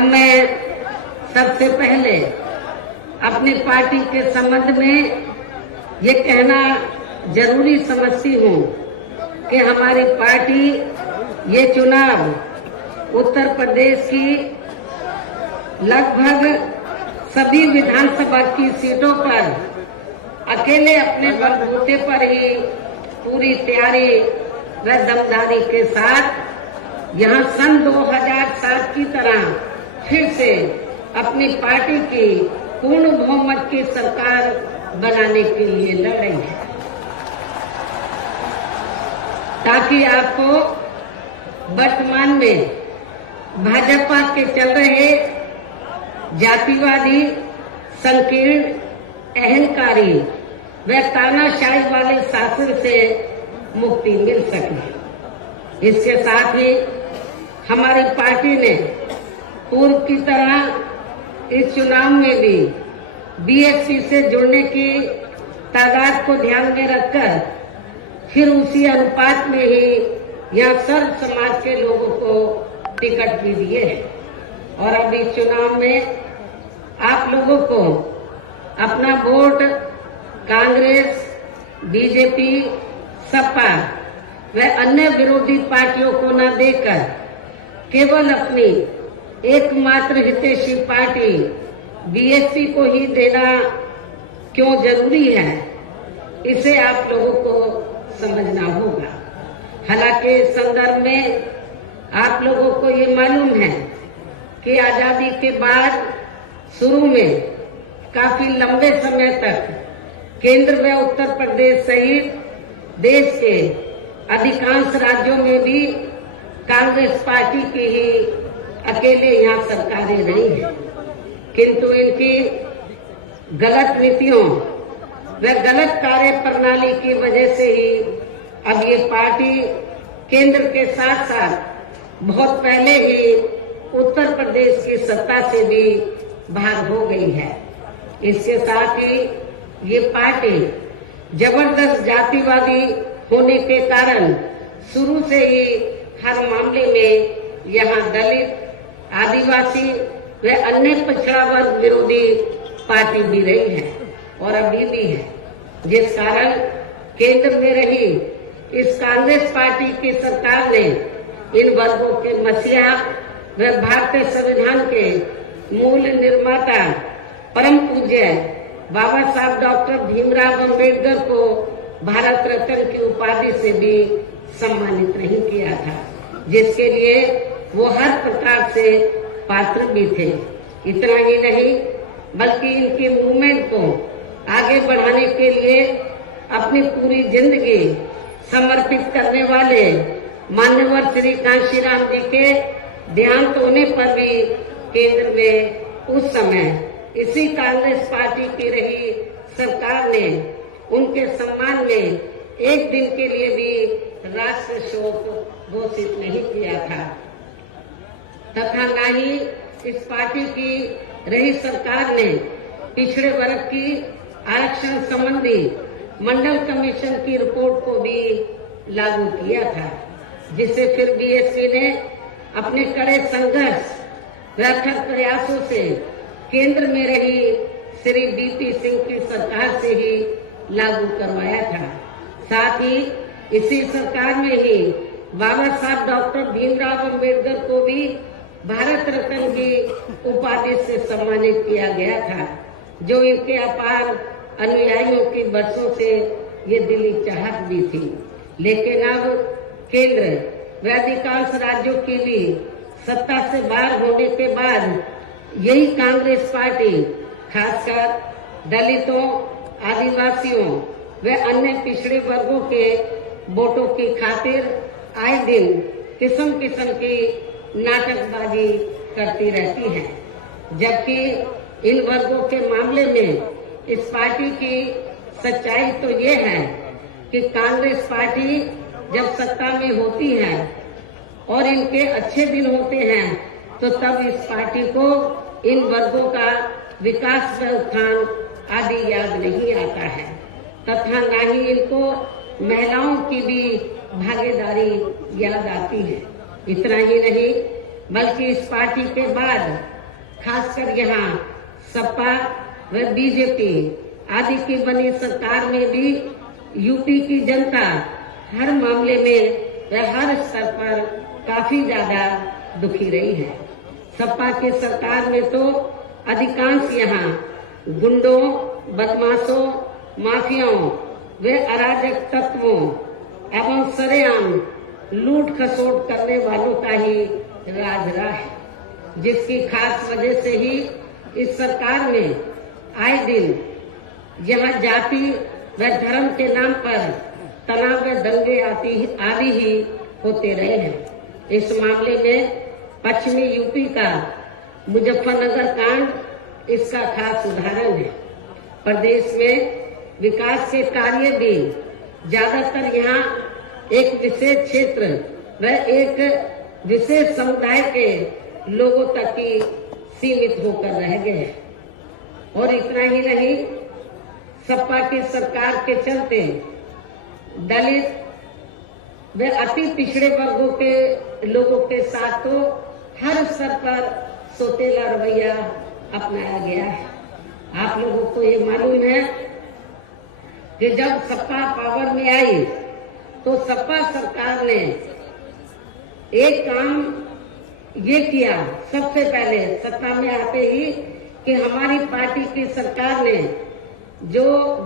अब मैं सबसे पहले अपनी पार्टी के संबंध में ये कहना जरूरी समझती हूँ कि हमारी पार्टी ये चुनाव उत्तर प्रदेश की लगभग सभी विधानसभा की सीटों पर अकेले अपने बलबूते पर ही पूरी तैयारी व दमदारी के साथ यहाँ सन 2007 की तरह फिर से अपनी पार्टी की पूर्ण बहुमत की सरकार बनाने के लिए लड़ रही है, ताकि आपको वर्तमान में भाजपा के चल रहे जातिवादी, संकीर्ण, अहंकारी व तानाशाही वाले शासन से मुक्ति मिल सके। इसके साथ ही हमारी पार्टी ने पूर्व की तरह इस चुनाव में भी बीएसपी से जुड़ने की तादाद को ध्यान में रखकर फिर उसी अनुपात में ही यहाँ सर्व समाज के लोगों को टिकट भी दिए हैं। और अब इस चुनाव में आप लोगों को अपना वोट कांग्रेस, बीजेपी, सपा व अन्य विरोधी पार्टियों को न देकर केवल अपनी एकमात्र हितैषी पार्टी बीएसपी को ही देना क्यों जरूरी है, इसे आप लोगों को समझना होगा। हालांकि इस संदर्भ में आप लोगों को ये मालूम है कि आजादी के बाद शुरू में काफी लंबे समय तक केंद्र व उत्तर प्रदेश सहित देश के अधिकांश राज्यों में भी कांग्रेस पार्टी की ही अकेले यहाँ सरकारें रही हैं, किंतु इनकी गलत नीतियों व गलत कार्य प्रणाली की वजह से ही अब ये पार्टी केंद्र के साथ साथ बहुत पहले ही उत्तर प्रदेश की सत्ता से भी बाहर हो गई है। इसके साथ ही ये पार्टी जबरदस्त जातिवादी होने के कारण शुरू से ही हर मामले में यहाँ दलित, आदिवासी व अन्य पिछड़ा वर्ग विरोधी पार्टी भी रही है और अभी भी है, जिस कारण केंद्र में रही इस कांग्रेस पार्टी की सरकार ने इन वर्गों के मसीहा व भारतीय संविधान के मूल निर्माता परम पूज्य बाबा साहब डॉक्टर भीमराव अम्बेडकर को भारत रत्न की उपाधि से भी सम्मानित नहीं किया था, जिसके लिए वो हर प्रकार से पात्र भी थे। इतना ही नहीं बल्कि इनकी मूवमेंट को आगे बढ़ाने के लिए अपनी पूरी जिंदगी समर्पित करने वाले मान्यवर श्री कांशीराम जी के देहांत होने पर भी केंद्र में उस समय इसी कांग्रेस पार्टी की रही सरकार ने उनके सम्मान में एक दिन के लिए भी राष्ट्र शोक घोषित नहीं किया था, तथा न ही इस पार्टी की रही सरकार ने पिछड़े वर्ग की आरक्षण संबंधी मंडल कमीशन की रिपोर्ट को भी लागू किया था, जिसे फिर बीएसपी ने अपने कड़े संघर्ष व अथक प्रयासों से केंद्र में रही श्री बीपी सिंह की सरकार से ही लागू करवाया था। साथ ही इसी सरकार में ही बाबा साहब डॉक्टर भीमराव अम्बेडकर को भी भारत रत्न की उपाधि से सम्मानित किया गया था, जो इनके अपार अनुयायियों की बरसों से ये दिली चाहत भी थी। लेकिन अब केंद्र व अधिकांश राज्यों की भी सत्ता से बाहर होने के बाद यही कांग्रेस पार्टी खासकर दलितों, आदिवासियों व अन्य पिछड़े वर्गों के वोटों की खातिर आए दिन किस्म किस्म की नाटकबाजी करती रहती है, जबकि इन वर्गों के मामले में इस पार्टी की सच्चाई तो ये है कि कांग्रेस पार्टी जब सत्ता में होती है और इनके अच्छे दिन होते हैं तो तब इस पार्टी को इन वर्गों का विकास व उत्थान आदि याद नहीं आता है, तथा न ही इनको महिलाओं की भी भागीदारी याद आती है। इतना ही नहीं बल्कि इस पार्टी के बाद खासकर यहाँ सपा व बीजेपी आदि की बनी सरकार में भी यूपी की जनता हर मामले में व हर स्तर पर काफी ज्यादा दुखी रही है। सपा की सरकार में तो अधिकांश यहाँ गुंडों, बदमाशों, माफियाओं व अराजक तत्वों एवं सरेआम लूट खसोट करने वालों का ही राज रहा है, जिसकी खास वजह से ही इस सरकार में आए दिन यहाँ जाति व धर्म के नाम पर तनाव व दंगे आदि ही होते रहे हैं। इस मामले में पश्चिमी यूपी का मुजफ्फरनगर कांड इसका खास उदाहरण है। प्रदेश में विकास के कार्य भी ज्यादातर यहाँ एक विशेष क्षेत्र व एक विशेष समुदाय के लोगों तक ही सीमित होकर रह गए। और इतना ही नहीं, सपा की सरकार के चलते दलित व अति पिछड़े वर्गों के लोगों के साथ तो हर स्तर पर सौतेला रवैया अपनाया गया है। आप लोगों को ये मालूम है कि जब सपा पावर में आई तो सपा सरकार ने एक काम ये किया, सबसे पहले सत्ता में आते ही, कि हमारी पार्टी की सरकार ने जो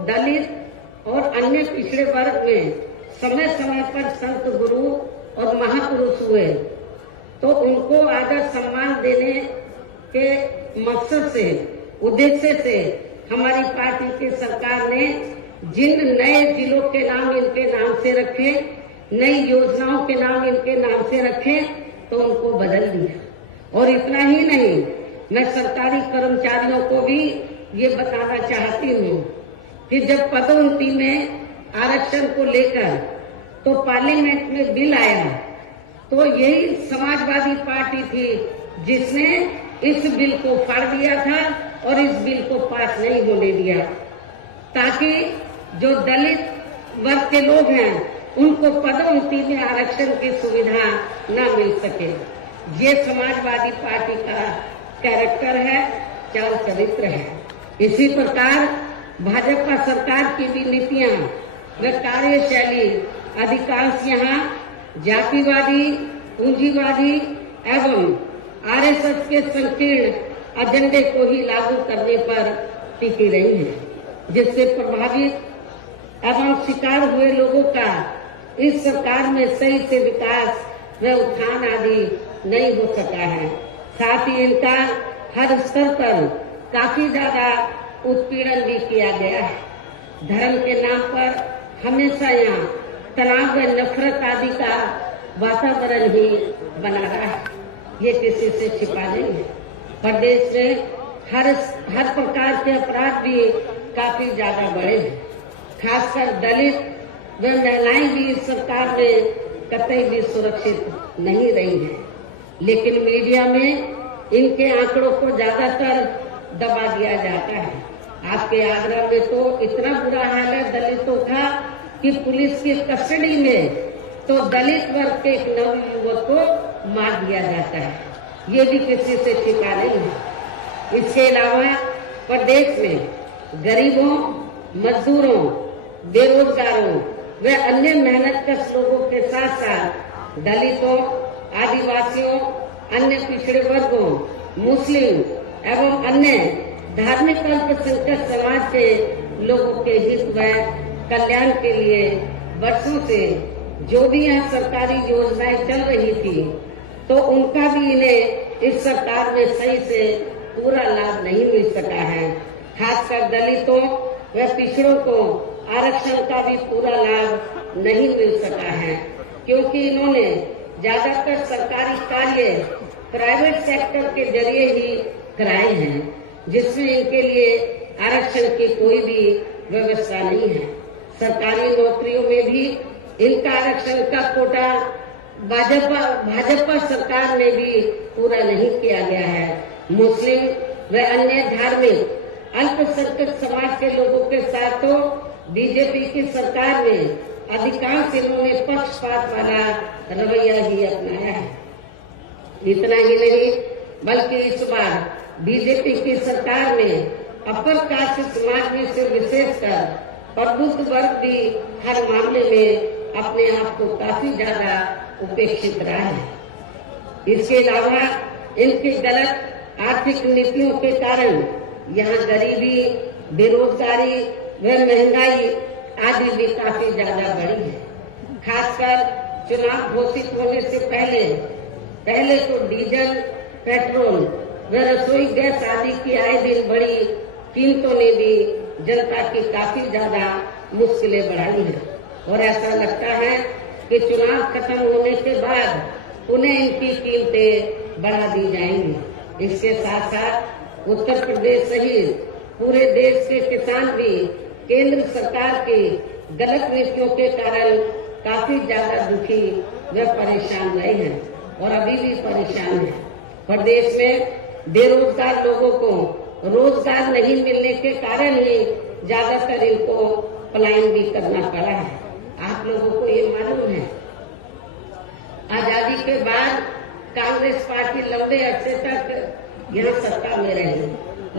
दलित और अन्य पिछड़े वर्ग में समय समय पर संत गुरु और महापुरुष हुए तो उनको आदर सम्मान देने के मकसद से, उद्देश्य से हमारी पार्टी की सरकार ने जिन नए जिलों के नाम इनके नाम से रखे, नई योजनाओं के नाम इनके नाम से रखे, तो उनको बदल दिया। और इतना ही नहीं, मैं सरकारी कर्मचारियों को भी ये बताना चाहती हूँ कि जब पदोन्नति में आरक्षण को लेकर तो पार्लियामेंट में बिल आया तो यही समाजवादी पार्टी थी जिसने इस बिल को फाड़ दिया था और इस बिल को पास नहीं होने दिया, ताकि जो दलित वर्ग के लोग हैं उनको पदोन्नति में आरक्षण की सुविधा न मिल सके। ये समाजवादी पार्टी का कैरेक्टर है, चाल चरित्र है। इसी प्रकार भाजपा सरकार की भी नीतियां व कार्यशैली अधिकांश यहाँ जातिवादी, पूंजीवादी एवं आरएसएस के संकीर्ण एजेंडे को ही लागू करने पर टिकी रही है, जिससे प्रभावित एवं शिकार हुए लोगों का इस सरकार में सही से विकास व उत्थान आदि नहीं हो सका है। साथ ही इनका हर स्तर पर काफी ज्यादा उत्पीड़न भी किया गया है। धर्म के नाम पर हमेशा यहाँ तनाव व नफरत आदि का वातावरण ही बना रहा है, ये किसी से छिपा नहीं है। प्रदेश में हर प्रकार के अपराध भी काफी ज्यादा बढ़े हैं। खासकर दलित व महिलाएं भी इस सरकार में कतई भी सुरक्षित नहीं रही हैं। लेकिन मीडिया में इनके आंकड़ों को ज्यादातर दबा दिया जाता है। आपके आगरा में तो इतना बुरा हाल है दलितों का कि पुलिस की कस्टडी में तो दलित वर्ग के एक नवयुवक को मार दिया जाता है। ये भी किसी से छिपा नहीं है। इसके अलावा प्रदेश में गरीबों, मजदूरों, बेरोजगारों व अन्य मेहनतकश लोगों के साथ साथ दलितों, आदिवासियों, अन्य पिछड़े वर्गों, मुस्लिम एवं अन्य धार्मिक अल्पसंख्यक समाज के लोगों के हित व कल्याण के लिए वर्षों से जो भी यहाँ सरकारी योजनाएं चल रही थी तो उनका भी इन्हें इस सरकार में सही से पूरा लाभ नहीं मिल सका है। खासकर दलितों व पिछड़ों को आरक्षण का भी पूरा लाभ नहीं मिल सका है, क्योंकि इन्होंने ज्यादातर सरकारी कार्य प्राइवेट सेक्टर के जरिए ही कराए हैं, जिसमें इनके लिए आरक्षण की कोई भी व्यवस्था नहीं है। सरकारी नौकरियों में भी इनका आरक्षण का कोटा भाजपा सरकार में भी पूरा नहीं किया गया है। मुस्लिम व अन्य धार्मिक अल्पसंख्यक समाज के लोगों के साथ तो बीजेपी की सरकार में अधिकांश इन्होंने पक्षपात वाला रवैया ही अपनाया है। इतना ही नहीं बल्कि इस बार बीजेपी की सरकार में अपर कास्ट समाज में से विशेषकर प्रबुद्ध वर्ग भी हर मामले में अपने आप को काफी ज्यादा उपेक्षित रहा है। इसके अलावा इनकी गलत आर्थिक नीतियों के कारण यहाँ गरीबी, बेरोजगारी व महंगाई आदि भी काफी ज्यादा बढ़ी है। खासकर चुनाव घोषित होने से पहले तो डीजल, पेट्रोल व रसोई गैस आदि की आए दिन बढ़ी कीमतों ने भी जनता की काफी ज्यादा मुश्किलें बढ़ाई हैं और ऐसा लगता है कि चुनाव खत्म होने के बाद उन्हें इनकी कीमतें बढ़ा दी जाएंगी। इसके साथ साथ उत्तर प्रदेश सहित पूरे देश के किसान भी केंद्र सरकार की गलत नीतियों के कारण काफी ज्यादा दुखी व परेशान रहे हैं और अभी भी परेशान हैं। प्रदेश में बेरोजगार लोगों को रोजगार नहीं मिलने के कारण ही ज्यादातर इनको पलायन भी करना पड़ा है। आप लोगों को ये मालूम है, आजादी के बाद कांग्रेस पार्टी लंबे अरसे तक यहाँ सत्ता में रही,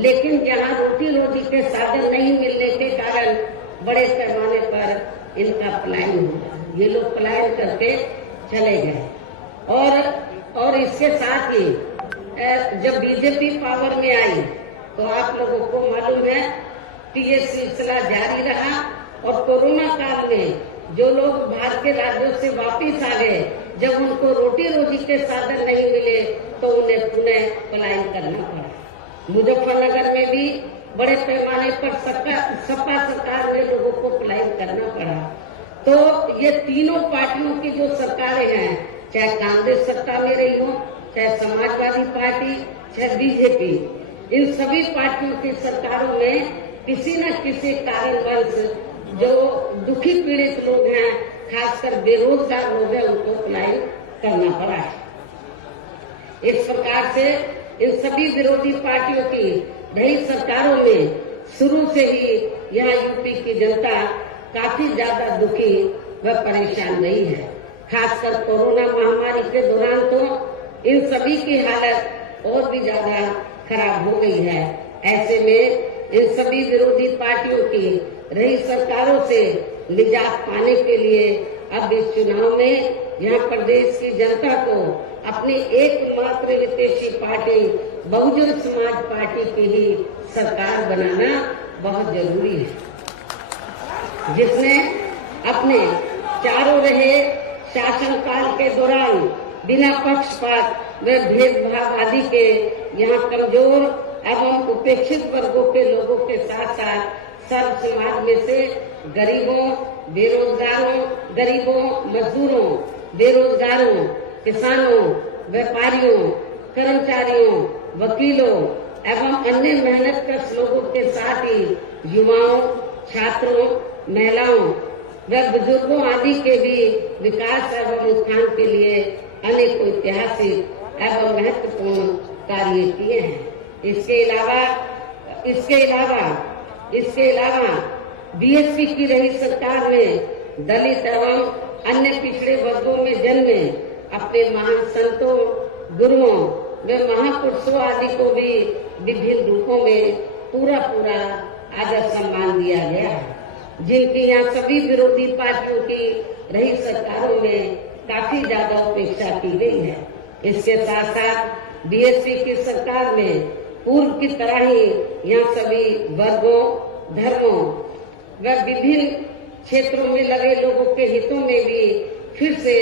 लेकिन यहाँ रोटी रोटी के साधन नहीं मिलने के कारण बड़े पैमाने पर इनका पलायन हुआ। ये लोग पलायन करके चले गए और इसके साथ ही जब बीजेपी पावर में आई तो आप लोगों को मालूम है कि ये सिलसिला जारी रहा और कोरोना काल में जो लोग बाहर के राज्यों से वापिस आ गए, जब उनको रोटी रोटी के साधन नहीं मिले तो उन्हें पुनः पलायन करना पड़ा। मुजफ्फरनगर में भी बड़े पैमाने पर सपा सरकार में लोगों को पलायन करना पड़ा। तो ये तीनों पार्टियों की जो सरकारें हैं, चाहे कांग्रेस सत्ता में रही हो, चाहे समाजवादी पार्टी, चाहे बीजेपी, इन सभी पार्टियों की सरकारों में किसी न किसी कारणवश जो दुखी पीड़ित लोग हैं, खासकर बेरोजगार लोग हैं, उनको पलायन करना पड़ा है। इस प्रकार से इन सभी विरोधी पार्टियों की रही सरकारों में शुरू से ही यहाँ यूपी की जनता काफी ज्यादा दुखी व परेशान रही है। खासकर कोरोना महामारी के दौरान तो इन सभी की हालत और भी ज्यादा खराब हो गई है। ऐसे में इन सभी विरोधी पार्टियों की रही सरकारों से निजात पाने के लिए अब इस चुनाव में यहाँ प्रदेश की जनता को अपनी एकमात्र विदेशी पार्टी बहुजन समाज पार्टी की ही सरकार बनाना बहुत जरूरी है, जिसने अपने चारों रहे शासनकाल के दौरान बिना पक्षपात व भेदभाव आदि के यहाँ कमजोर एवं उपेक्षित वर्गों के लोगों के साथ साथ सर्व समाज में से गरीबों, मजदूरों, बेरोजगारों, किसानों, व्यापारियों, कर्मचारियों, वकीलों एवं अन्य मेहनतकश लोगों के साथ ही युवाओं, छात्रों, महिलाओं व बुजुर्गों आदि के भी विकास एवं उत्थान के लिए अनेक ऐतिहासिक एवं महत्वपूर्ण कार्य किए हैं। इसके अलावा बीएसपी की रही सरकार में दलित एवं अन्य पिछड़े वर्गों में जन्मे अपने महान संतों, गुरुओं व महापुरुषों आदि को भी विभिन्न रूपों में पूरा आदर सम्मान दिया गया है, जिनकी यहाँ सभी विरोधी पार्टियों की रही सरकारों में काफी ज्यादा उपेक्षा की गई है। इसके साथ साथ बीएसपी की सरकार में पूर्व की तरह ही यहाँ सभी वर्गों, धर्मों व विभिन्न क्षेत्रों में लगे लोगों के हितों में भी फिर से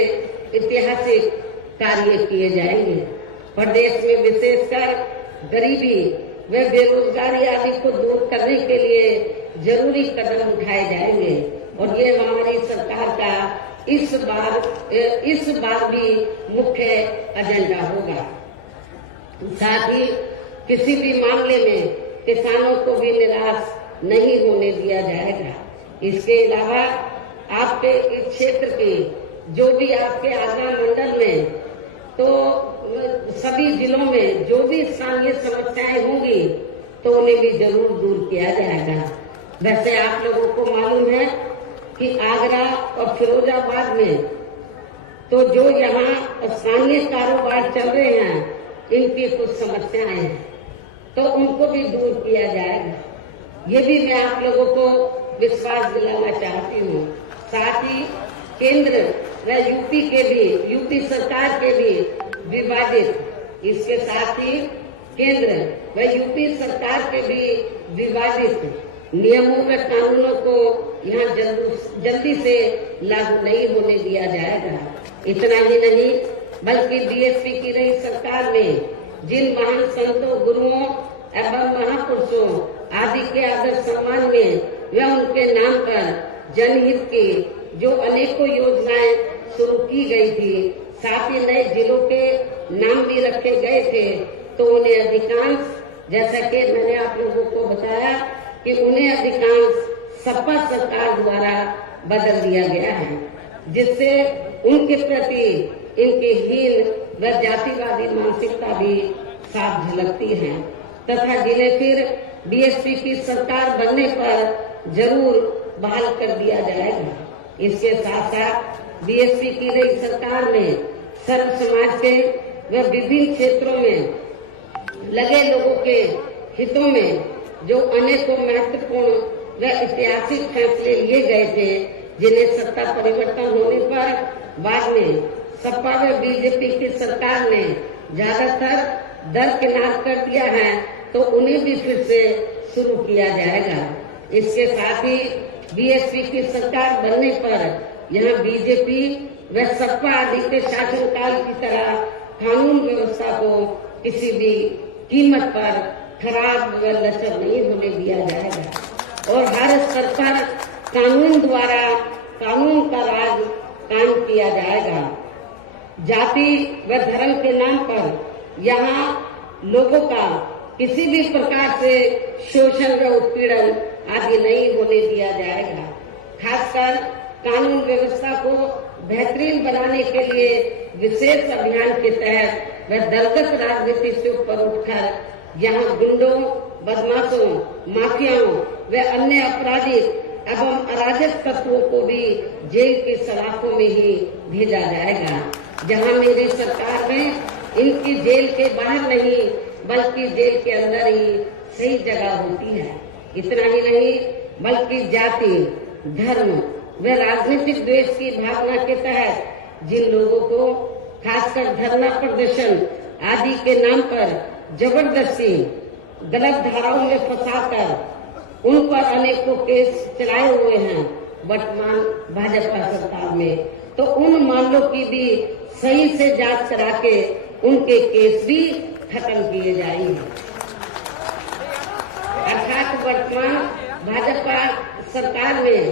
ऐतिहासिक कार्य किए जाएंगे। प्रदेश में विशेषकर गरीबी व बेरोजगारी आदि को दूर करने के लिए जरूरी कदम उठाए जाएंगे और ये हमारी सरकार का इस बार भी मुख्य एजेंडा होगा। साथ ही किसी भी मामले में किसानों को भी निराश नहीं होने दिया जाएगा। इसके अलावा आपके इस क्षेत्र के जो भी आपके आगरा मंडल में तो सभी जिलों में जो भी स्थानीय समस्याएं होंगी तो उन्हें भी जरूर दूर किया जाएगा। वैसे आप लोगों को मालूम है कि आगरा और फिरोजाबाद में तो जो यहाँ स्थानीय कारोबार चल रहे हैं, इनकी कुछ समस्याएं हैं, तो उनको भी दूर किया जाएगा। ये भी मैं आप लोगों को विश्वास दिलाना चाहती हूँ। साथ ही केंद्र व यूपी सरकार के भी विवादित, इसके साथ ही केंद्र व यूपी सरकार के भी विवादित नियमों व कानूनों को यहाँ जल्दी से लागू नहीं होने दिया जाएगा। इतना ही नहीं, बल्कि बीएसपी की रही सरकार ने जिन महान संतों, गुरुओं एवं महापुरुषों आदि के आदर सम्मान में व उनके नाम पर जनहित की जो अनेकों योजनाएं शुरू की गई थी, साथ ही नए जिलों के नाम भी रखे गए थे, तो उन्हें अधिकांश, जैसा कि मैंने आप लोगों को बताया कि उन्हें अधिकांश सपा सरकार द्वारा बदल दिया गया है, जिससे उनके प्रति इनकी हीन व जातिवादी मानसिकता भी साफ झलकती है तथा जिन्हें फिर बीएसपी की सरकार बनने पर जरूर बहाल कर दिया जाएगा। इसके साथ साथ बीएसपी की नई सरकार में सर्व समाज के व विभिन्न क्षेत्रों में लगे लोगों के हितों में जो अनेकों महत्वपूर्ण व ऐतिहासिक फैसले लिए गए थे, जिन्हें सत्ता परिवर्तन होने पर बाद में सपा व बीजेपी की सरकार ने ज्यादातर दरकिनार कर दिया है, तो उन्हें भी फिर से शुरू किया जाएगा। इसके साथ ही बीएसपी की सरकार बनने पर यहाँ बीजेपी व सपा आदि के शासनकाल की तरह कानून व्यवस्था को किसी भी कीमत पर खराब व लचर नहीं होने दिया जाएगा और हर स्तर पर कानून द्वारा कानून का राज कायम किया जाएगा। जाति व धर्म के नाम पर यहाँ लोगों का किसी भी प्रकार से शोषण व उत्पीड़न आदि नहीं होने दिया जाएगा। खासकर कानून व्यवस्था को बेहतरीन बनाने के लिए विशेष अभियान के तहत व दलगत राजनीति से ऊपर उठकर यहाँ गुंडों, बदमाशों, माफियाओं व अन्य आपराधिक एवं अराजक तत्वों को भी जेल की सलाखों में ही भेजा जाएगा। जहां मेरी सरकार में इनकी जेल के बाहर नहीं बल्कि जेल के अंदर ही सही जगह होती है। इतना ही नहीं, बल्कि जाति, धर्म व राजनीतिक द्वेष की भावना के तहत जिन लोगों को खासकर धरना प्रदर्शन आदि के नाम पर जबरदस्ती गलत धाराओं में फंसाकर उन पर अनेकों केस चलाए हुए हैं वर्तमान भाजपा सरकार में, तो उन मामलों की भी सही से जांच करा के उनके केस भी खत्म किए जाएंगे। अर्थात वर्तमान भाजपा सरकार में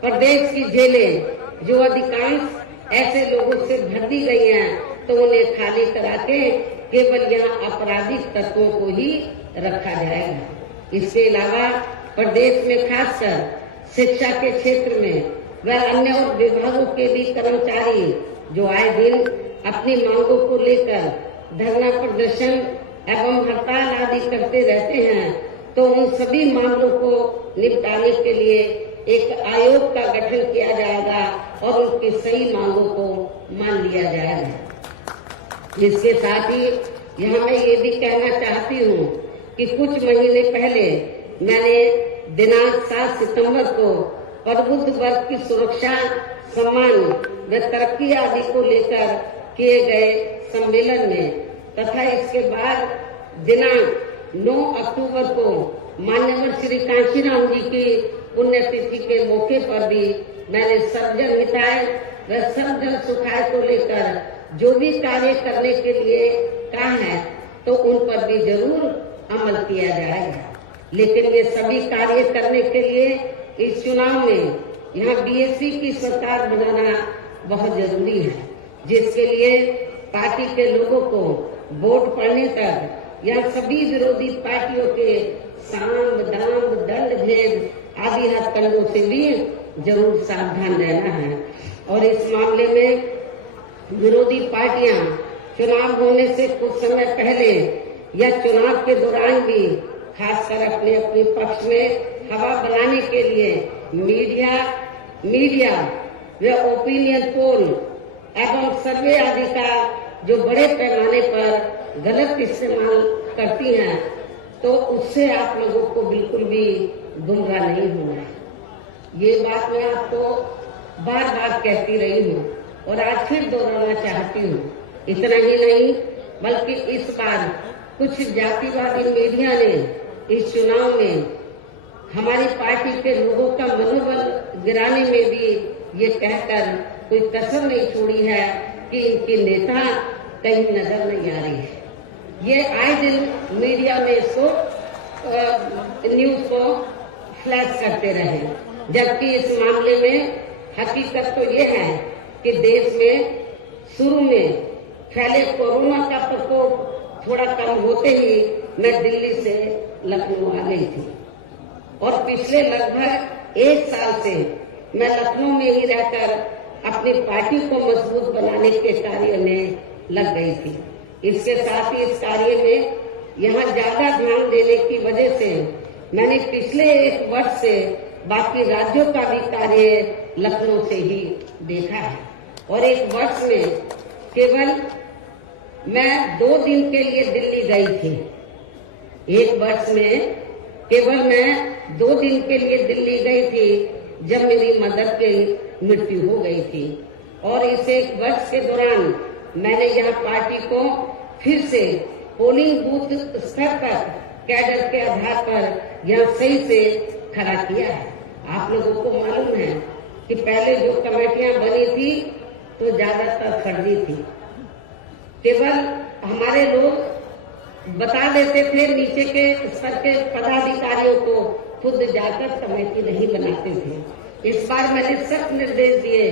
प्रदेश की जेलें जो अधिकांश ऐसे लोगों से भर दी गई हैं, तो उन्हें खाली करा के केवल यहाँ आपराधिक तत्वों को ही रखा जाएगा। इसके अलावा प्रदेश में खासकर शिक्षा के क्षेत्र में व अन्य और विभागों के भी कर्मचारी जो आए दिन अपनी मांगों को लेकर धरना प्रदर्शन एवं हड़ताल आदि करते रहते हैं, तो उन सभी मामलों को निपटाने के लिए एक आयोग का गठन किया जाएगा और उनकी सही मांगों को मान लिया जाएगा। इसके साथ ही यहाँ मैं ये भी कहना चाहती हूँ कि कुछ महीने पहले मैंने दिनांक 7 सितंबर को प्रबुद्ध वर्ग की सुरक्षा, सम्मान व तरक्की आदि को लेकर किए गए सम्मेलन में तथा इसके बाद दिनांक 9 अक्टूबर को मान्यवर श्री कांशीराम जी की पुण्यतिथि के मौके पर भी मैंने सर्वजन हिताय व सर्वजन सुखाय को लेकर जो भी कार्य करने के लिए कहा है, तो उन पर भी जरूर अमल किया जाएगा। लेकिन ये सभी कार्य करने के लिए इस चुनाव में यहाँ बीएसपी की सरकार बनाना बहुत जरूरी है, जिसके लिए पार्टी के लोगों को वोट पड़ने तक यह सभी विरोधी पार्टियों के साम, दाम, दंड भेद आदि हथकंडों से भी जरूर सावधान रहना है। और इस मामले में विरोधी पार्टियां चुनाव होने से कुछ समय पहले या चुनाव के दौरान भी खासकर अपने अपने पक्ष में हवा बनाने के लिए मीडिया व ओपिनियन पोल एवं सर्वे आदि का जो बड़े पैमाने पर गलत इस्तेमाल करती हैं, तो उससे आप लोगों को बिल्कुल भी गुमराह नहीं होना है। ये बात मैं आपको बार बार कहती रही हूँ और आज फिर दोहराना चाहती हूँ। इतना ही नहीं बल्कि इस बार कुछ जातिवादी मीडिया ने इस चुनाव में हमारी पार्टी के लोगों का मनोबल गिराने में भी ये कहकर कोई कसर नहीं छोड़ी है कि इनके नेता कहीं नजर नहीं आ रही है। ये आए दिन मीडिया में इसको न्यूज को फ्लैश करते रहे, जबकि इस मामले में हकीकत तो ये है कि देश में शुरू में फैले कोरोना का प्रकोप थोड़ा कम होते ही मैं दिल्ली से लखनऊ आ गई थी और पिछले लगभग 1 साल से मैं लखनऊ में ही रहकर अपनी पार्टी को मजबूत बनाने के कार्य में लग गई थी। इसके साथ ही इस कार्य में यहाँ ज्यादा ध्यान देने की वजह से मैंने पिछले 1 वर्ष से बाकी राज्यों का भी कार्य लखनऊ से ही देखा है और 1 वर्ष में केवल मैं 2 दिन के लिए दिल्ली गई थी। 1 वर्ष में केवल मैं 2 दिन के लिए दिल्ली गई थी जब मेरी मदर की मृत्यु हो गई थी और इस 1 वर्ष के दौरान मैंने यहाँ पार्टी को फिर से पोलिंग बूथ स्तर तक कैडर के आधार पर यहाँ सही से खड़ा किया है। आप लोगों को मालूम है कि पहले जो कमेटियां बनी थी तो ज्यादातर फर्जी थी। केवल हमारे लोग बता देते थे, नीचे के स्तर के पदाधिकारियों को खुद जाकर कमेटी नहीं बनाते थे। इस बार मैंने सख्त निर्देश दिए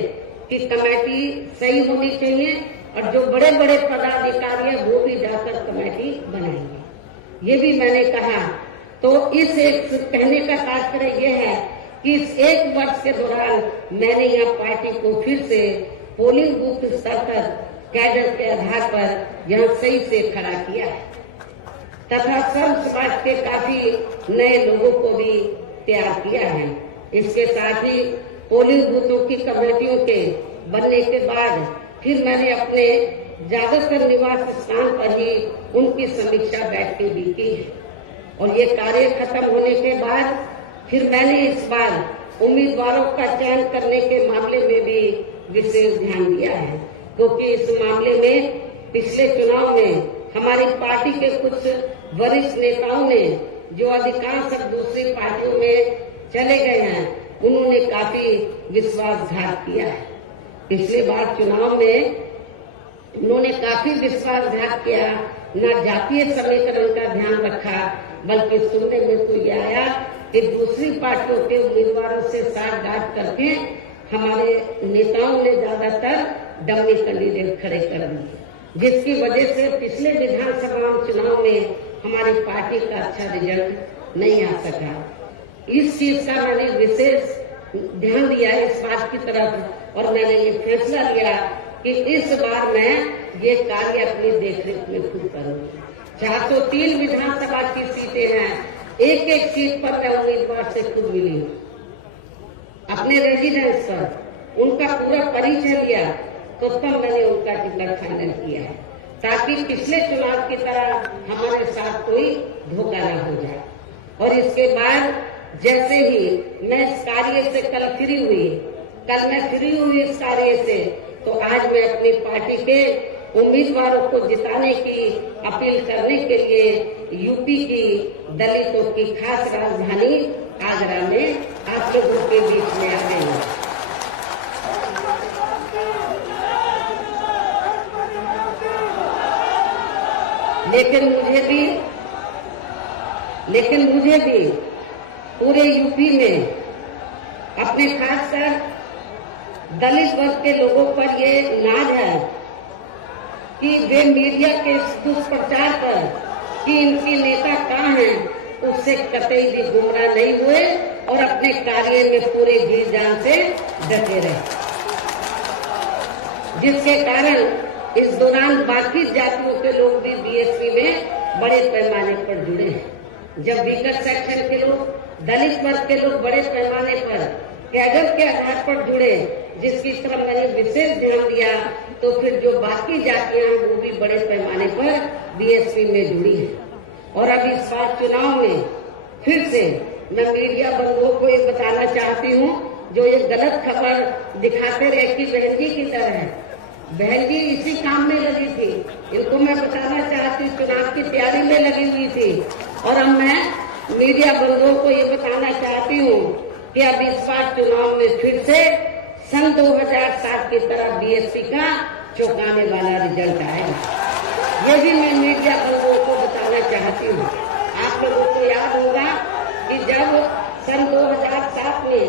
कि कमेटी सही होनी चाहिए और जो बड़े बड़े पदाधिकारी हैं वो भी जाकर कमेटी बनाएंगे, ये भी मैंने कहा। तो इस एक कहने का तात्पर्य यह है कि इस 1 वर्ष के दौरान मैंने यहाँ पार्टी को फिर से पोलिंग बूथ स्तर पर कैडर के आधार पर यहाँ सही से खड़ा किया है तथा सर्व समाज के काफी नए लोगों को भी तैयार किया है। इसके साथ ही पोलिंग बूथों की कमेटियों के बनने के बाद फिर मैंने अपने ज्यादातर निवास स्थान पर ही उनकी समीक्षा बैठकें भी की है और ये कार्य खत्म होने के बाद फिर मैंने इस बार उम्मीदवारों का चयन करने के मामले में भी विशेष ध्यान दिया है, क्योंकि इस मामले में पिछले चुनाव में हमारी पार्टी के कुछ वरिष्ठ नेताओं ने जो अधिकांश अब दूसरी पार्टियों में चले गए हैं, उन्होंने काफी विश्वासघात किया है। पिछले बार चुनाव में उन्होंने काफी विश्वासघात किया, न जातीय समीकरण का ध्यान रखा, बल्कि सुनने में तो ये आया कि दूसरी पार्टियों के उम्मीदवारों से साठगांठ करके हमारे नेताओं ने ज्यादातर डमी कैंडिडेट खड़े कर दिए, जिसकी वजह से पिछले विधानसभा चुनाव में हमारी पार्टी का अच्छा रिजल्ट नहीं आ सका। इस चीज का मैंने विशेष ध्यान दिया इस बात की तरफ और मैंने ये फैसला लिया कि इस बार मैं ये कार्य अपनी देखरेख में खुद करूंगी। 403 विधानसभा की सीटें हैं, एक एक सीट पर मैं उम्मीदवार से खुद मिली हूँ, अपने रेजिडेंस पर उनका पूरा परिचय लिया तो तब मैंने उनका टिकट फाइनल किया है, ताकि पिछले चुनाव की तरह हमारे साथ कोई धोखा न हो जाए। और इसके बाद जैसे ही मैं इस कार्य से कल मैं फ्री हुई इस कार्य से, तो आज मैं अपनी पार्टी के उम्मीदवारों को जिताने की अपील करने के लिए यूपी की दलितों की खास राजधानी आगरा में आप लोगों के बीच में आ गई हूँ। लेकिन मुझे भी पूरे यूपी में अपने खासकर दलित वर्ग के लोगों पर ये नाज है कि वे मीडिया के दुष्प्रचार पर कि इनके नेता कहाँ हैं उससे कतई भी गुमराह नहीं हुए और अपने कार्य में पूरे जी जान से डटे रहे, जिसके कारण इस दौरान बाकी जातियों के लोग भी बीएसपी में बड़े पैमाने पर जुड़े हैं। जब वीकर सेक्शन के लोग, दलित वर्ग के लोग बड़े पैमाने पर कैडर के आधार पर जुड़े, जिसकी तरफ मैंने विशेष ध्यान दिया, तो फिर जो बाकी जातियां हैं वो भी बड़े पैमाने पर बीएसपी में जुड़ी है। और अब इस बार चुनाव में फिर से मैं मीडिया बंधुओं को ये बताना चाहती हूँ, जो ये गलत खबर दिखाते रहे कि बहन जी की तरह है, बहन जी इसी काम में लगी थी। इनको मैं बताना चाहती हूँ चुनाव की तैयारी में लगी हुई थी। और अब मैं मीडिया बंधुओं को ये बताना चाहती हूँ कि अब इस बार चुनाव में फिर से सन 2007 की तरह बीएसपी का चौंकाने वाला रिजल्ट आएगा। ये भी मैं मीडिया बंधुओं को बताना चाहती हूँ। आप लोगों को याद होगा कि जब सन 2007 में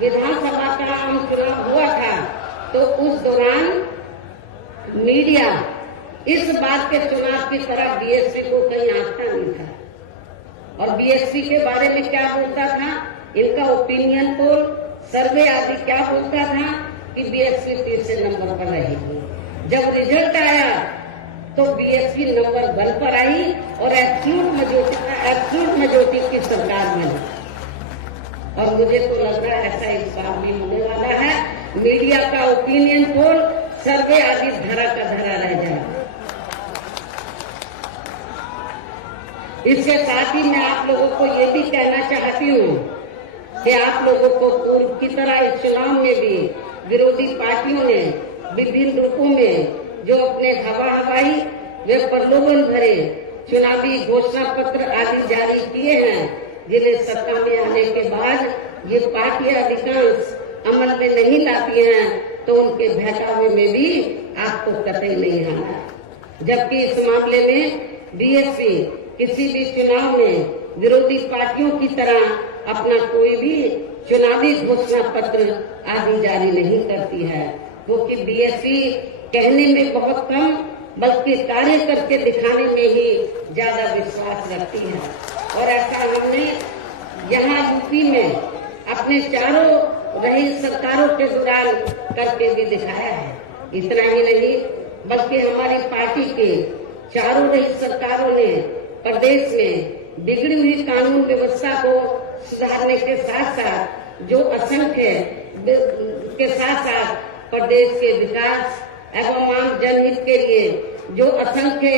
विधानसभा का आम चुनाव हुआ था, तो उस दौरान मीडिया इस बात के चुनाव की तरह बीएसपी को कहीं आंकता नहीं था। और बीएसपी के बारे में क्या बोलता था, इनका ओपिनियन पोल, सर्वे आदि क्या बोलता था कि बीएसपी तीसरे नंबर पर रहेगी। जब रिजल्ट आया तो बीएसपी नंबर 1 पर आई और एब्सोल्यूट मेजोरिटी की सरकार बनी। और मुझे तो लग रहा है ऐसा इस बार भी होने वाला है। मीडिया का ओपिनियन पोल, सर्वे आदि धरा का धरा रह जाएगा। इसके साथ ही मैं आप लोगों को ये भी कहना चाहती हूँ कि आप लोगों को पूर्व की तरह इस चुनाव में भी विरोधी पार्टियों ने विभिन्न रूपों में जो अपने हवाई व प्रलोभन भरे चुनावी घोषणा पत्र आदि जारी किए हैं, जिन्हें सत्ता में आने के बाद ये पार्टियां अधिकांश अमल में नहीं लाती हैं, तो उनके बहकावे में भी आपको कतई नहीं आना। जबकि इस मामले में बीएसपी किसी भी चुनाव में विरोधी पार्टियों की तरह अपना कोई भी चुनावी घोषणा पत्र आदि जारी नहीं करती है, क्योंकि बीएसपी कहने में बहुत कम बल्कि कार्य करके दिखाने में ही ज्यादा विश्वास रखती है। और ऐसा हमने यहाँ यूपी में अपने चारों रही सरकारों के दौरान करके भी दिखाया है। इतना ही नहीं बल्कि हमारी पार्टी के चारों रही सरकारों ने प्रदेश में बिगड़ी हुई कानून व्यवस्था को सुधारने के साथ साथ जो असंख्य के साथ साथ प्रदेश के विकास एवं आम जनहित के लिए जो असंख्य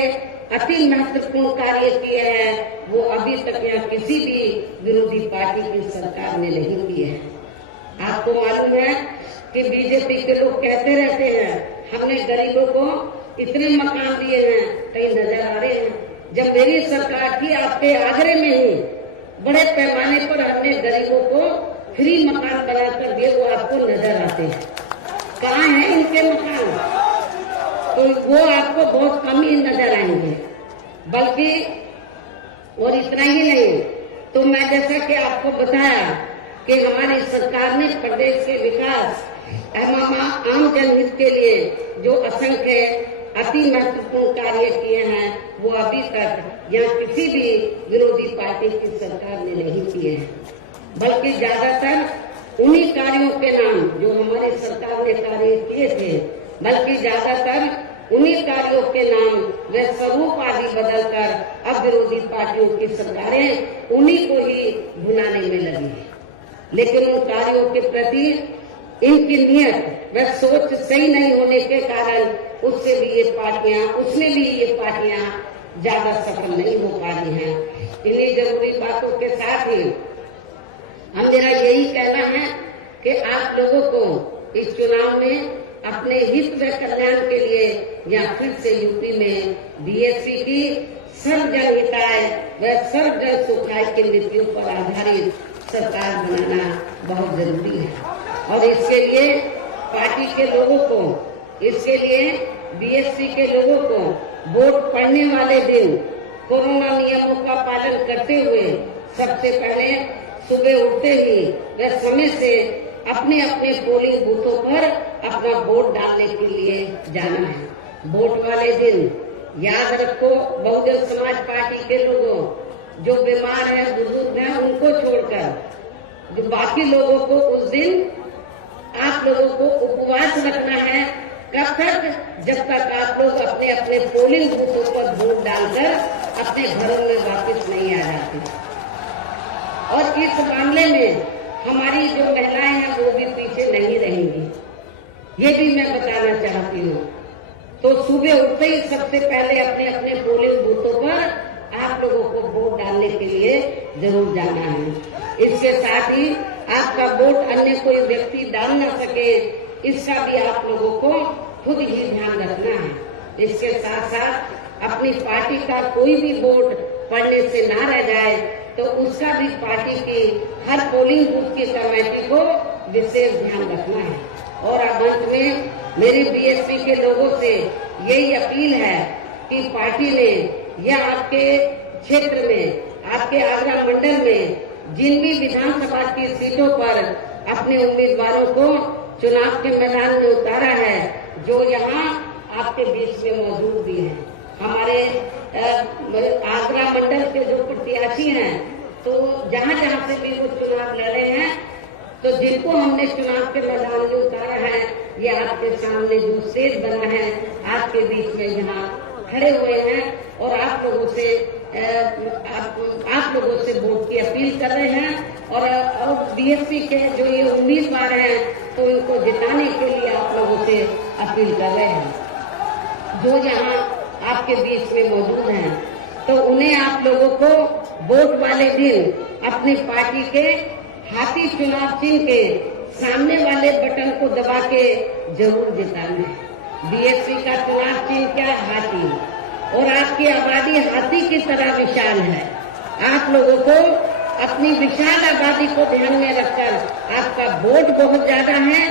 अति महत्वपूर्ण कार्य किए हैं, वो अभी तक यहाँ किसी भी विरोधी पार्टी की सरकार ने नहीं किए हैं। आपको मालूम है कि बीजेपी के लोग कहते रहते हैं हमने गरीबों को इतने मकान दिए हैं, कहीं नजर आ रहे हैं। जब मेरी सरकार थी आपके आगरे में ही बड़े पैमाने पर हमने गरीबों को फ्री मकान बनाकर दिए, वो आपको नजर आते हैं। कहाँ हैं इनके मकान? तो वो आपको बहुत कम ही नजर आएंगे। बल्कि और इतना ही नहीं, तो मैं जैसा कि आपको बताया कि हमारी सरकार ने प्रदेश के विकास एवं आम जनहित के लिए जो असंख्य अति महत्वपूर्ण कार्य किए हैं, वो अभी तक यहाँ किसी भी विरोधी पार्टी की सरकार ने नहीं किए हैं। बल्कि ज्यादातर उन्हीं कार्यों के नाम जो हमारी सरकार ने कार्य किए थे, बल्कि ज्यादातर उन्हीं कार्यों के नाम व स्वरूप आदि बदलकर अब विरोधी पार्टियों की सरकारें उन्हीं को ही भुनाने में लगी है। लेकिन उन कार्यों के प्रति इनकी नियत व सोच सही नहीं होने के कारण उसमें भी ये पार्टियां ज्यादा सफल नहीं हो पा रही हैं। इन्हीं जरूरी बातों के साथ ही हम मेरा यही कहना है कि आप लोगों को इस चुनाव में अपने हित व कल्याण के लिए या फिर से यूपी में बीएसपी की सर्व जनहिताय व सर्व जन सुखाय की नीतियों पर आधारित सरकार बनाना बहुत जरूरी है। और इसके लिए पार्टी के लोगों को, इसके लिए बीएसपी के लोगों को वोट पड़ने वाले दिन कोरोना नियमों का पालन करते हुए सबसे पहले सुबह उठते ही व समय से अपने अपने पोलिंग बूथों पर अपना वोट डालने के लिए जाना है। वोट वाले दिन याद रखो, बहुजन समाज पार्टी के लोगों, जो बीमार हैं, बुजुर्ग हैं, उनको छोड़कर जो बाकी लोगों को उस दिन आप लोगों को उपवास रखना है। कब तक? जब तक आप लोग अपने अपने पोलिंग बूथों पर वोट डालकर अपने घरों में वापस नहीं आ जाते। और इस मामले में हमारी जो महिलाएं हैं वो भी पीछे नहीं रहेंगी, ये भी मैं बताना चाहती हूँ। तो सुबह उठते ही सबसे पहले अपने अपने पोलिंग बूथों पर आप लोगों को वोट डालने के लिए जरूर जाना है। इसके साथ ही आपका वोट अन्य कोई व्यक्ति डाल न सके, इसका भी आप लोगों को खुद ही ध्यान रखना है। इसके साथ साथ अपनी पार्टी का कोई भी वोट पड़ने से ना रह जाए, तो उसका भी पार्टी की हर पोलिंग बूथ की कमेटी को विशेष ध्यान रखना है। और अब अंत में मेरी बीएसपी के लोगों से यही अपील है कि पार्टी ने या आपके क्षेत्र में, आपके आगरा मंडल में जिन भी विधानसभा की सीटों पर अपने उम्मीदवारों को चुनाव के मैदान में उतारा है, जो यहाँ आपके बीच में मौजूद भी है। हमारे आगरा मंडल के जो प्रत्याशी हैं, तो जहाँ जहाँ से भी वो चुनाव लड़े हैं, तो जिनको हमने चुनाव के मैदान में उतारा है, ये आपके सामने जो स्टेज बना है आपके बीच में यहाँ खड़े हुए हैं और आप लोगों से वोट की अपील कर रहे हैं। और बीएसपी के जो ये उम्मीदवार हैं, तो इनको जिताने के लिए आप लोगों से अपील कर रहे हैं जो यहाँ आपके बीच में मौजूद हैं। तो उन्हें आप लोगों को वोट वाले दिन अपनी पार्टी के हाथी चुनाव चिन्ह के सामने वाले बटन को दबा के जरूर जिताना है। बीएसपी का चुनाव चिन्ह क्या है? हाथी, और आपकी आबादी हाथी की तरह विशाल है। आप लोगों को अपनी विशाल आबादी को ध्यान में रखकर, आपका वोट बहुत ज्यादा है,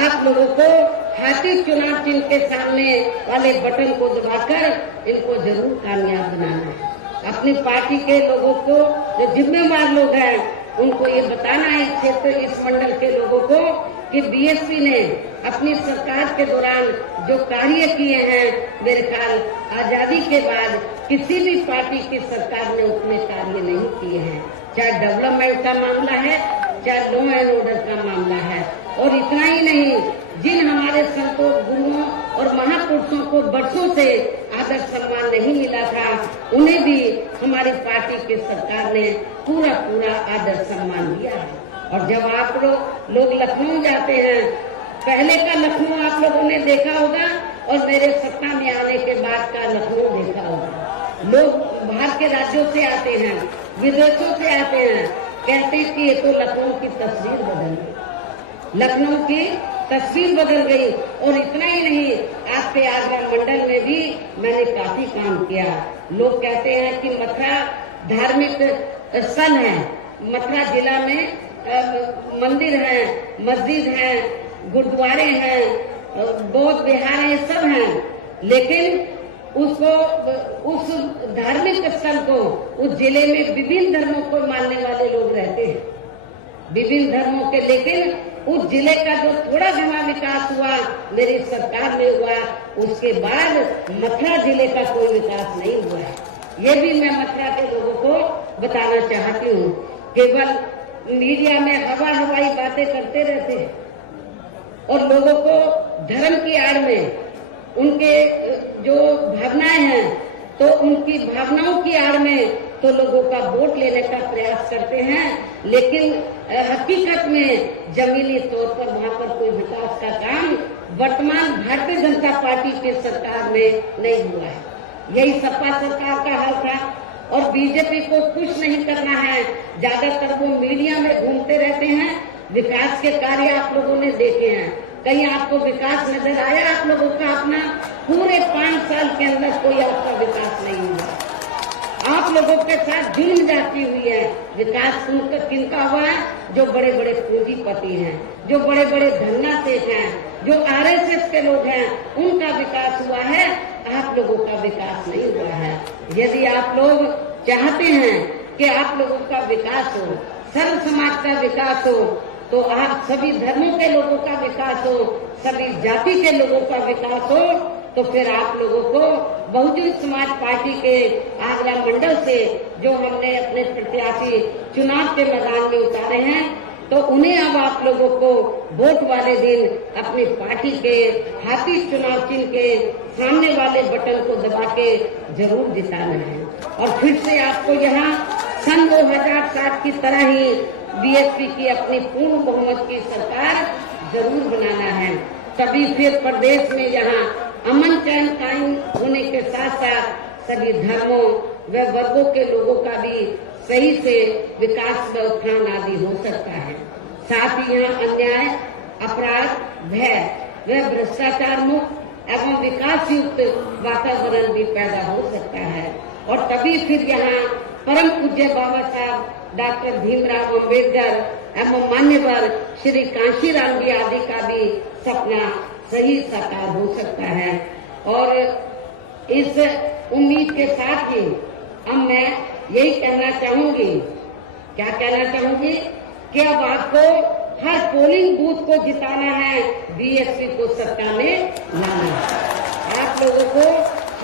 आप लोगों को हाथी चुनाव चिन्ह के सामने वाले बटन को दबाकर इनको जरूर कामयाब बनाना है। अपनी पार्टी के लोगों को, जो जिम्मेवार लोग हैं, उनको ये बताना है, इस क्षेत्र, इस मंडल के लोगों को, कि बीएसपी ने अपनी सरकार के दौरान जो कार्य किए हैं, मेरे ख्याल आजादी के बाद किसी भी पार्टी की सरकार ने उतने कार्य नहीं किए हैं। चाहे डेवलपमेंट का मामला है, चाहे लॉ एंड ऑर्डर का मामला है। और इतना ही नहीं, जिन हमारे संतों, गुरुओं और महापुरुषों को वर्षों से आदर सम्मान नहीं मिला था, उन्हें भी हमारी पार्टी की सरकार ने पूरा आदर सम्मान दिया है। और जब आप लोग लखनऊ जाते हैं, पहले का लखनऊ आप लोगों ने देखा होगा और मेरे सत्ता में आने के बाद का लखनऊ देखा होगा। लोग बाहर के राज्यों से आते हैं, विदेशों से आते हैं, कहते हैं कि ये तो लखनऊ की तस्वीर बदल गई, लखनऊ की तस्वीर बदल गई। और इतना ही नहीं, आपके आगरा मंडल में भी मैंने काफी काम किया। लोग कहते हैं कि मथुरा धार्मिक स्थल है, मथुरा जिला में मंदिर है, मस्जिद है, गुरुद्वारे हैं, बौद्ध विहार है, सब हैं, लेकिन उस धार्मिक स्थल को, उस जिले में विभिन्न धर्मों को मानने वाले लोग रहते हैं, विभिन्न धर्मों के, लेकिन उस जिले का जो थोड़ा घना विकास हुआ मेरी सरकार में हुआ, उसके बाद मथुरा जिले का कोई विकास नहीं हुआ है। ये भी मैं मथुरा के लोगों को बताना चाहती हूँ। केवल मीडिया में हवाई बातें करते रहते हैं और लोगों को धर्म की आड़ में, उनके जो भावनाएं हैं, तो उनकी भावनाओं की आड़ में तो लोगों का वोट लेने का प्रयास करते हैं, लेकिन हकीकत में जमीनी तौर पर वहाँ पर कोई विकास का काम वर्तमान भारतीय जनता पार्टी की सरकार में नहीं हुआ है। यही सपा सरकार का हाल था। और बीजेपी को कुछ नहीं करना है, ज्यादातर वो मीडिया में घूमते रहते हैं। विकास के कार्य आप लोगों ने देखे हैं, कहीं आपको विकास नजर आया? आप लोगों का अपना पूरे 5 साल के अंदर कोई आपका विकास नहीं हुआ। आप लोगों के साथ जुल्म जाती हुई है। विकास किनका हुआ है? जो बड़े बड़े पूंजीपति हैं, जो बड़े बड़े धन्ना सेठ हैं, जो आरएसएस के लोग हैं, उनका विकास हुआ है। आप लोगों का विकास नहीं हुआ है। यदि आप लोग चाहते हैं कि आप लोगों का विकास हो, सर्व समाज का विकास हो, तो आप सभी धर्मों के लोगों का विकास हो, सभी जाति के लोगों का विकास हो, तो फिर आप लोगों को बहुजन समाज पार्टी के आगरा मंडल से जो हमने अपने प्रत्याशी चुनाव के मैदान में उतारे हैं, तो उन्हें अब आप लोगों को वोट वाले दिन अपनी पार्टी के हाथी चुनाव चिन्ह के सामने वाले बटन को दबा के जरूर जिताना है। और फिर से आपको यहाँ सन 2007 की तरह ही बीएसपी की अपनी पूर्ण बहुमत की सरकार जरूर बनाना है। तभी फिर प्रदेश में यहाँ अमन चैन कायम होने के साथ साथ सभी धर्मों व वर्गों के लोगों का भी सही से विकास व उत्थान आदि हो सकता है। साथ ही यहाँ अन्याय, अपराध, भय व भ्रष्टाचार मुक्त एवं विकास युक्त वातावरण भी पैदा हो सकता है। और तभी फिर यहाँ परम पूज्य बाबा साहब डॉक्टर भीमराव अम्बेडकर एवं मान्यवर श्री कांशीराम जी आदि का भी सपना सही साकार हो सकता है। और इस उम्मीद के साथ ही अब मैं यही कहना चाहूंगी, क्या कहना चाहूंगी कि अब आपको हर पोलिंग बूथ को जिताना है, बीएसपी को सत्ता में लाना है। आप लोगों को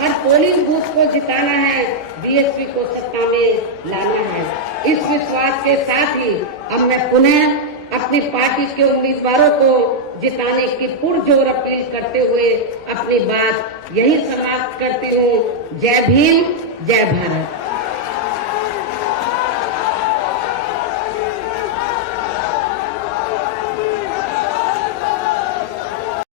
हर पोलिंग बूथ को जिताना है, बीएसपी को सत्ता में लाना है। इस विश्वास के साथ ही अब मैं पुनः अपनी पार्टी के उम्मीदवारों को जिताने की पुरजोर अपील करते हुए अपनी बात यही समाप्त करती हूँ। जय भीम, जय भारत।